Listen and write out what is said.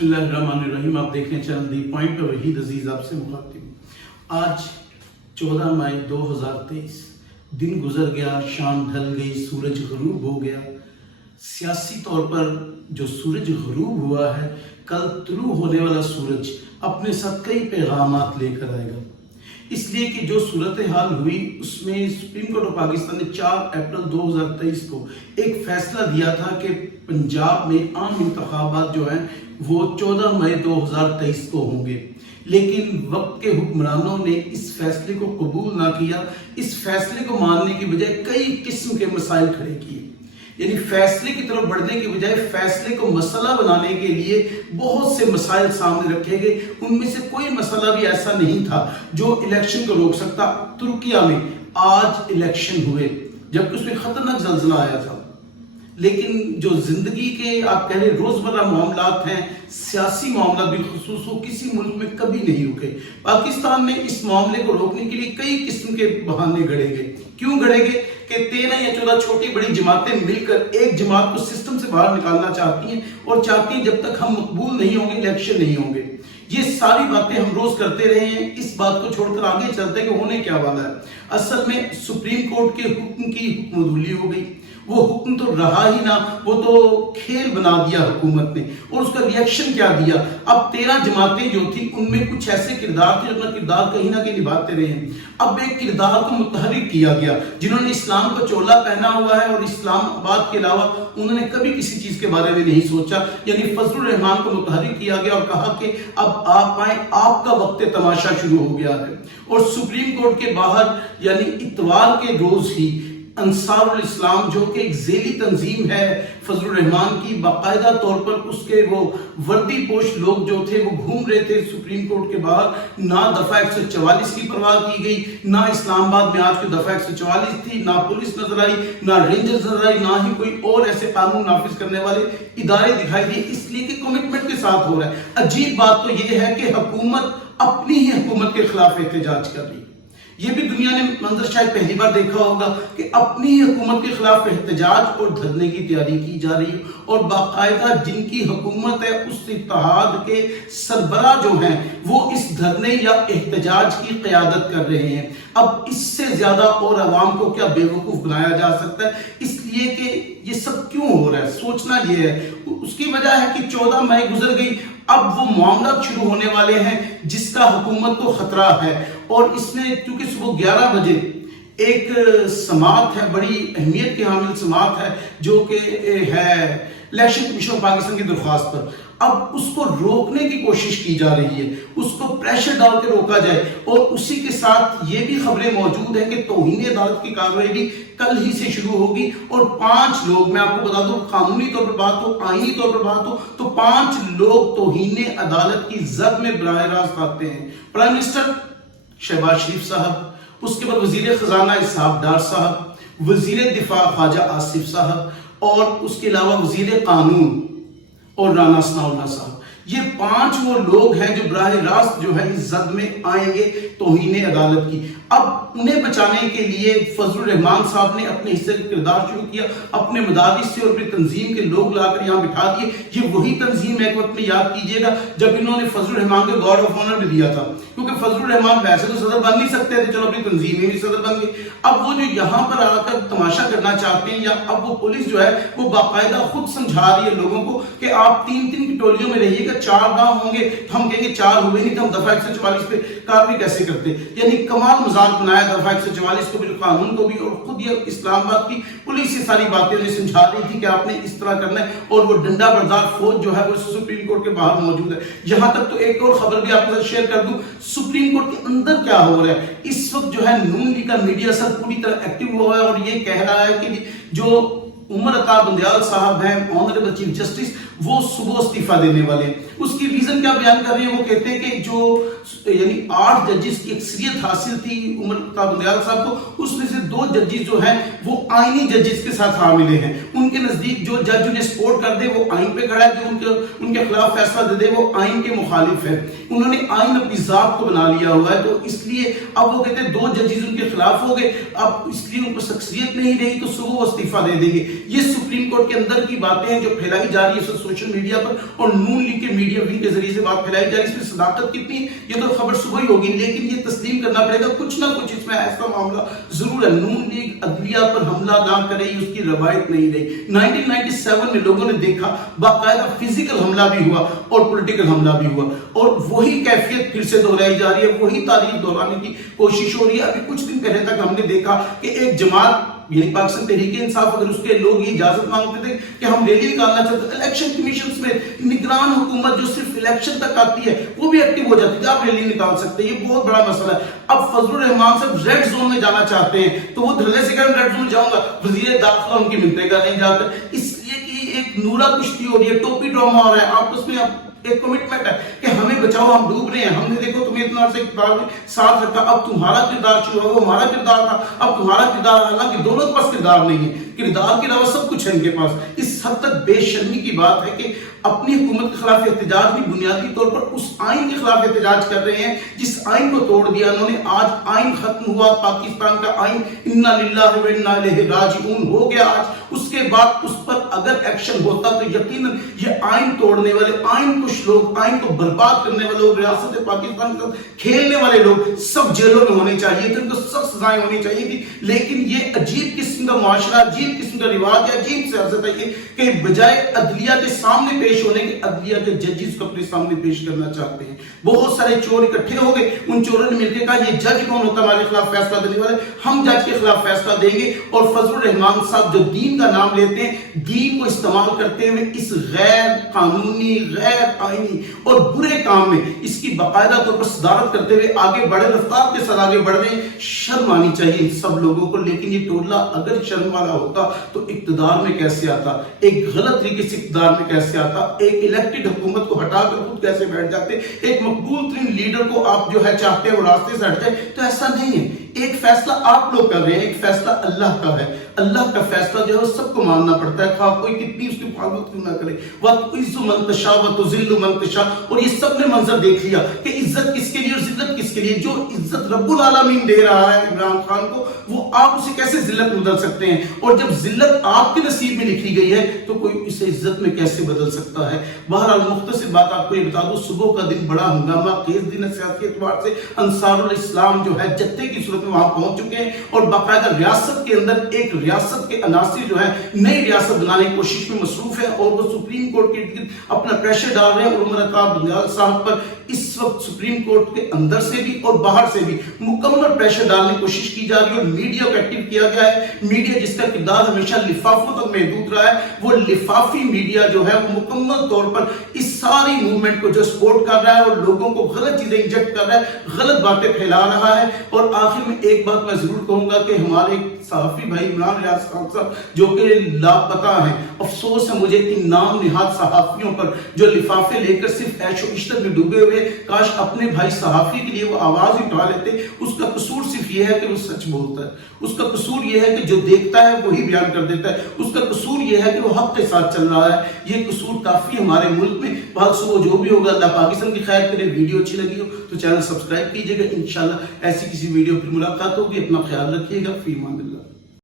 بسم اللہ الرحمن الرحیم. آپ دیکھ رہے ہیں چینل دی پوائنٹ اور وحید عزیز آپ سے مخاطب. آج 14 مئی 2023 دن گزر گیا، شام ڈھل گئی، سورج غروب ہو گیا. سیاسی طور پر جو سورج غروب ہوا ہے، کل طلوع ہونے والا سورج اپنے ساتھ کئی پیغامات لے کر آئے گا. اس لیے کہ جو صورتحال ہوئی اس میں سپریم کورٹ آف پاکستان نے 4 اپریل 2023 کو ایک فیصلہ دیا تھا کہ پنجاب میں عام انتخابات جو ہیں وہ 14 مئی 2023 کو ہوں گے. لیکن وقت کے حکمرانوں نے اس فیصلے کو قبول نہ کیا. اس فیصلے کو ماننے کی بجائے کئی قسم کے مسائل کھڑے کیے. یعنی فیصلے کی طرف بڑھنے کی بجائے فیصلے کو مسئلہ بنانے کے لیے بہت سے مسائل سامنے رکھے گئے. ان میں سے کوئی مسئلہ بھی ایسا نہیں تھا جو الیکشن کو روک سکتا. ترکیہ میں آج الیکشن ہوئے جبکہ اس میں خطرناک زلزلہ آیا تھا، لیکن جو زندگی کے آپ کہہ رہے روزمرہ معاملات ہیں، سیاسی معاملات بالخصوص وہ کسی ملک میں کبھی نہیں رکے. پاکستان میں اس معاملے کو روکنے کے لیے کئی قسم کے بہانے گھڑے گئے. کیوں گھڑے گئے؟ کہ 13 یا 14 چھوٹی بڑی جماعتیں مل کر ایک جماعت کو سسٹم سے باہر نکالنا چاہتی ہیں اور چاہتی ہیں جب تک ہم مقبول نہیں ہوں گے الیکشن نہیں ہوں گے. یہ ساری باتیں ہم روز کرتے رہے ہیں. اس بات کو چھوڑ کر آگے چلتے کہ ہونے کیا والا ہے. اصل میں سپریم کورٹ کے حکم کی حکم دھولی ہو گئی. وہ حکم تو رہا ہی نہ، وہ تو کھیل بنا دیا حکومت نے. اور اس کا ریئیکشن کیا دیا؟ اب 13 جماعتیں جو تھی ان میں کچھ ایسے کردار تھے جو اپنا کردار کہیں نہ کہیں نبھاتے رہے ہیں. اب ایک کردار کو متحرک کیا گیا جنہوں نے اسلام کو چولا پہنا ہوا ہے اور اسلام آباد کے علاوہ انہوں نے کبھی کسی چیز کے بارے میں نہیں سوچا. یعنی فضل الرحمان کو متحرک کیا گیا اور کہا کہ اب آپ آئیں، آپ کا وقت تماشا شروع ہو گیا ہے. اور سپریم کورٹ کے باہر یعنی اتوار کے روز ہی انصار الاسلام جو کہ ایک ذیلی تنظیم ہے فضل الرحمان کی، باقاعدہ طور پر اس کے وہ وردی پوش لوگ جو تھے وہ گھوم رہے تھے سپریم کورٹ کے باہر. نہ دفعہ 144 کی پرواہ کی گئی، نہ اسلام آباد میں آج کی دفعہ 144 تھی، نہ پولیس نظر آئی، نہ رینجرز نظر آئی، نہ ہی کوئی اور ایسے قانون نافذ کرنے والے ادارے دکھائی دیے. اس لیے کہ کمٹمنٹ کے ساتھ ہو رہا ہے. عجیب بات تو یہ ہے کہ حکومت اپنی ہی حکومت کے خلاف احتجاج کر رہی ہے. یہ بھی دنیا نے منظر شاید پہلی بار دیکھا ہوگا کہ اپنی ہی حکومت کے خلاف احتجاج اور دھرنے کی تیاری کی جا رہی ہے. اور باقاعدہ جن کی حکومت ہے اس اتحاد کے سربراہ جو ہیں وہ اس دھرنے یا احتجاج کی قیادت کر رہے ہیں. اب اس سے زیادہ اور عوام کو کیا بے وقوف بنایا جا سکتا ہے؟ اس لیے کہ یہ سب کیوں ہو رہا ہے، سوچنا یہ ہے. اس کی وجہ ہے کہ 14 مئی گزر گئی، اب وہ معاملات شروع ہونے والے ہیں جس کا حکومت کو خطرہ ہے. اور اس میں کیونکہ صبح 11 بجے ایک سماعت ہے، بڑی اہمیت کی حامل سماعت ہے جو کہ ہے الیکشن کمیشن آف پاکستان کی درخواست پر. اب اس کو روکنے کی کوشش کی جا رہی ہے، اس کو پریشر ڈال کے روکا جائے. اور اسی کے ساتھ یہ بھی خبریں موجود ہیں کہ توہین عدالت کی کارروائی بھی کل ہی سے شروع ہوگی. اور 5 لوگ، میں آپ کو بتا دوں قانونی طور پر بات ہو، آئینی طور پر بات ہو تو 5 لوگ توہین عدالت کی زد میں براہ راست آتے ہیں. پرائم منسٹر شہباز شریف صاحب، اس کے بعد وزیر خزانہ اسحاق ڈار صاحب، وزیر دفاع خواجہ آصف صاحب اور اس کے علاوہ وزیر قانون اور رانا ثناءاللہ صاحب. یہ 5 وہ لوگ ہیں جو براہ راست جو ہے اس زد میں آئیں گے توہین عدالت کی. اب انہیں بچانے کے لیے فضل الرحمان صاحب نے اپنے حصے کا کردار شروع کیا، اپنے مدارس سے اور اپنی تنظیم کے لوگ لا کر یہاں بٹھا دیے. یہ وہی تنظیم ایک وقت میں یاد کیجئے گا جب انہوں نے فضل الرحمان کو گارڈ آف آنر بھی دیا تھا، کیونکہ فضل الرحمان ویسے تو صدر بن نہیں سکتے تھے، چلو اپنی تنظیم میں بھی صدر بن گئے. اب وہ جو یہاں پر آ کر تماشا کرنا چاہتے ہیں، یا اب وہ پولیس جو ہے وہ باقاعدہ خود سمجھا رہی ہے لوگوں کو کہ آپ 3 کی ٹولیوں میں رہیے گا. 4 نہ ہوں گے تو ہم کہیں گے 4 ہوئے نہیں تو ہم دفعہ 144 پہ کارروائی کیسے کرتے. یعنی کمال مذاق بنایا دفعہ 144 کو بھی، قانون کو بھی. اور خود یہ اسلام آباد کی پولیس سے ساری باتیں انہیں سمجھا رہی تھی کہ آپ نے اس طرح کرنا ہے. اور وہ ڈنڈا بردار فوج جو ہے وہ سپریم کورٹ کے باہر موجود ہے. یہاں تک تو ایک اور خبر بھی آپ کے ساتھ شیئر کر دوں، سپریم کورٹ کے اندر کیا ہو رہا ہے. اس وقت جو ہے نون لیگ کا میڈیا سر پوری طرح ایکٹیو ہوا ہے اور یہ کہہ رہا ہے کہ جو عمر عطا بندیال صاحب ہیں آنریبل چیف جسٹس، وہ صبح استعفیٰ دینے والے ہیں. اس کی ریزن کیا بیان کر رہے ہیں؟ وہ کہتے ہیں کہ جو یعنی 8 ججز کی اکثریت حاصل تھی عمر عطا بندیال صاحب کو، اس میں سے 2 ججز جو ہیں وہ آئینی ججز کے ساتھ حاملے ہیں. ان کے نزدیک جو جج انہیں سپورٹ کر دے وہ آئین پہ کھڑا ہے، جو ان کے خلاف فیصلہ دے دے وہ آئین کے مخالف ہے. انہوں نے آئین اپنی ذات کو بنا لیا ہوا ہے. تو اس لیے اب وہ کہتے ہیں 2 ججز ان کے خلاف ہو گئے، اب اس لیے ان کو اکثریت نہیں رہی تو صبح وہ استعفیٰ دے دیں گے. یہ سپریم کورٹ کے اندر کی باتیں ہیں جو پھیلائی جا رہی ہے سوشل میڈیا پر اور نون لیگ کے میڈیا ونگ کے ذریعے سے بات پھیلائی جا رہی ہے، اس میں صداقت کتنی ہے یہ تو خبر صبح ہی ہوگی، لیکن یہ تسلیم کرنا پڑے گا کچھ نہ کچھ اس میں ایسا معاملہ ضرور ہے۔ نون لیگ عدلیہ پر حملہ نہ کرے اس کی روایت نہیں رہی۔ 1997 میں لوگوں نے دیکھا باقاعدہ فزیکل حملہ بھی ہوا اور پولیٹیکل حملہ بھی ہوا، اور وہی کیفیت پھر سے دہرائی جا رہی ہے، وہی تاریخ دہرانے کی کوشش ہو رہی ہے۔ ابھی کچھ دن پہلے تک ہم نے دیکھا کہ ایک جماعت یعنی پاکستان تحریک انصاف، اگر اس کے لوگ یہ اجازت مانگتے تھے کہ ہم ریلی نکالنا چاہتے ہیں، الیکشن کمیشنز میں نگران حکومت جو صرف الیکشن تک آتی ہے وہ بھی ایکٹیو ہو جاتی ہے، آپ ریلی نکال سکتے ہیں، یہ بہت بڑا مسئلہ ہے۔ اب فضل الرحمان صاحب ریڈ زون میں جانا چاہتے ہیں تو وہ دھرنے سے کہیں ریڈ زون میں جاؤں گا، وزیر داخلہ ان کی منتیں کا نہیں جاتا، اس لیے کہ ایک نورا کشتی ہو رہی ہے، ٹوپی ڈرامہ ہو رہا ہے، آپس میں ایک کمٹمنٹ ہے کہ ہمیں بچاؤ، ہم ڈوب رہے ہیں، ہم نے دیکھو تمہیں اتنا عرصے اقتدار میں ساتھ رکھا، اب تمہارا کردار شروع ہوا، وہ ہمارا کردار تھا، اب تمہارا کردار، حالانکہ دونوں کے پاس کردار نہیں ہے، کردار کے علاوہ سب کچھ ہے ان کے پاس۔ اس حد تک بے شرمی کی بات ہے کہ اپنی حکومت کے خلاف احتجاج بھی بنیادی طور پر اس آئین کے خلاف احتجاج کر رہے ہیں جس آئین کو توڑ دیا انہوں نے۔ آج آئین ختم ہوا، پاکستان کا آئین انا للہ و انا الیہ راجعون ہو گیا آج، اس کے بعد اس پر اگر ایکشن ہوتا تو یقیناً یہ آئین توڑنے والے، آئین کچھ لوگ، آئین کو برباد کرنے والے لوگ، ریاست پاکستان کے ساتھ کھیلنے والے لوگ سب جیلوں میں ہونے چاہیے تھے، ان کو سخت سزائیں ہونی چاہیے تھی، لیکن یہ عجیب قسم کا معاشرہ، عجیب قسم کا رواج ہے، عجیب سیاست ہے یہ کہ بجائے عدلیہ کے سامنے پیش ہونے کے عدلیہ کے ججز کو اپنے سامنے پیش کرنا چاہتے ہیں۔ بہت سارے چور اکٹھے ہو گئے، ان چوروں نے مل کے کہا یہ جج کون ہوتا ہے ہمارے خلاف فیصلہ دینے والے، ہم جج کے خلاف فیصلہ دیں گے۔ اور فضل الرحمان صاحب جو دین کا نام لیتے ہیں، دین کو استعمال کرتے ہوئے اس غیر قانونی، غیر آئینی اور برے کام میں اس کی باقاعدہ طور پر صدارت کرتے ہوئے آگے بڑے رفتار کے ساتھ آگے بڑھ رہے ہیں۔ شرم آنی چاہیے ان سب لوگوں کو، لیکن یہ ٹولہ اگر شرم والا ہوتا تو اقتدار میں کیسے آتا، ایک غلط طریقے سے اقتدار میں کیسے آتا، ایک الیکٹڈ حکومت کو ہٹا کر خود کیسے بیٹھ جاتے، ایک مقبول ترین لیڈر کو آپ جو ہے چاہتے ہیں وہ راستے سے ہٹ جائے، تو ایسا نہیں ہے۔ ایک فیصلہ آپ لوگ کر رہے ہیں، ایک فیصلہ اللہ کا ہے، اللہ کا فیصلہ جو ہے وہ سب کو ماننا پڑتا ہے، خواہ کوئی کتنی اس کی مخالفت کیوں نہ کرے۔ وَتُعِزُّ مَن تَشَاءُ وَتُذِلُّ مَن تَشَاءُ، اور یہ سب نے منظر دیکھ لیا کہ عزت کس کے لیے اور ذلت کس کے لیے۔ جو عزت رب العالمین دے رہا ہے عمران خان کو، وہ آپ اسے کیسے ذلت میں بدل سکتے ہیں، اور جب ذلت آپ کے نصیب میں لکھی گئی ہے تو کوئی اسے عزت میں کیسے بدل سکتا ہے۔ بہرحال مختصر بات آپ کو یہ بتا دوں، صبح کا دن بڑا ہنگامہ خیز دن ہے سیاسی اعتبار سے۔ انصار الاسلام جو ہے جتھے کی صورت میں وہاں پہنچ چکے ہیں، اور باقاعدہ ریاست کے اندر ایک ریاست کے عناصر جو ہے نئی ریاست بنانے کی کوشش میں مصروف ہے، اور وہ سپریم کورٹ کے اپنا پریشر ڈال رہے ہیں۔ اور عمر اتاب بندیال صاحب پر اس وقت سپریم کورٹ کے اندر سے بھی اور باہر سے بھی مکمل پریشر ڈالنے کی کوشش کی جا رہی ہے، اور میڈیا کو ایکٹیو کیا گیا ہے۔ میڈیا جس کا کردار ہمیشہ لفافوں تک محدود رہا ہے، وہ لفافی میڈیا جو ہے وہ مکمل طور پر اس ساری موومنٹ کو جو سپورٹ کر رہا ہے اور لوگوں کو غلط چیزیں انجیکٹ کر رہا ہے، غلط باتیں پھیلا رہا ہے۔ اور آخر میں ایک بات میں ضرور کہوں گا کہ ہمارے صحافی بھائی عمران ریاض خان صاحب جو کہ لاپتہ ہیں، افسوس ہے مجھے ان نام نہاد صحافیوں پر جو لفافے لے کر صرف عیش و عشرت میں ڈوبے ہوئے، کاش اپنے بھائی صحافی کے لیے وہ آواز اٹھا لیتے۔ اس کا قصور صرف یہ ہے کہ وہ سچ بولتا ہے، اس کا قصور یہ ہے کہ جو دیکھتا ہے وہی بیان کر دیتا ہے، اس کا قصور یہ ہے کہ وہ حق کے ساتھ چل رہا ہے۔ یہ قصور کافی ہمارے ملک میں، بات صبح جو بھی ہوگا اللہ پاکستان کی خیر کرے۔ ویڈیو اچھی لگی ہو تو چینل سبسکرائب کیجئے گا، انشاءاللہ ایسی کسی ویڈیو پر ملاقات ہوگی۔ اپنا خیال رکھیے گا، فی امان اللہ۔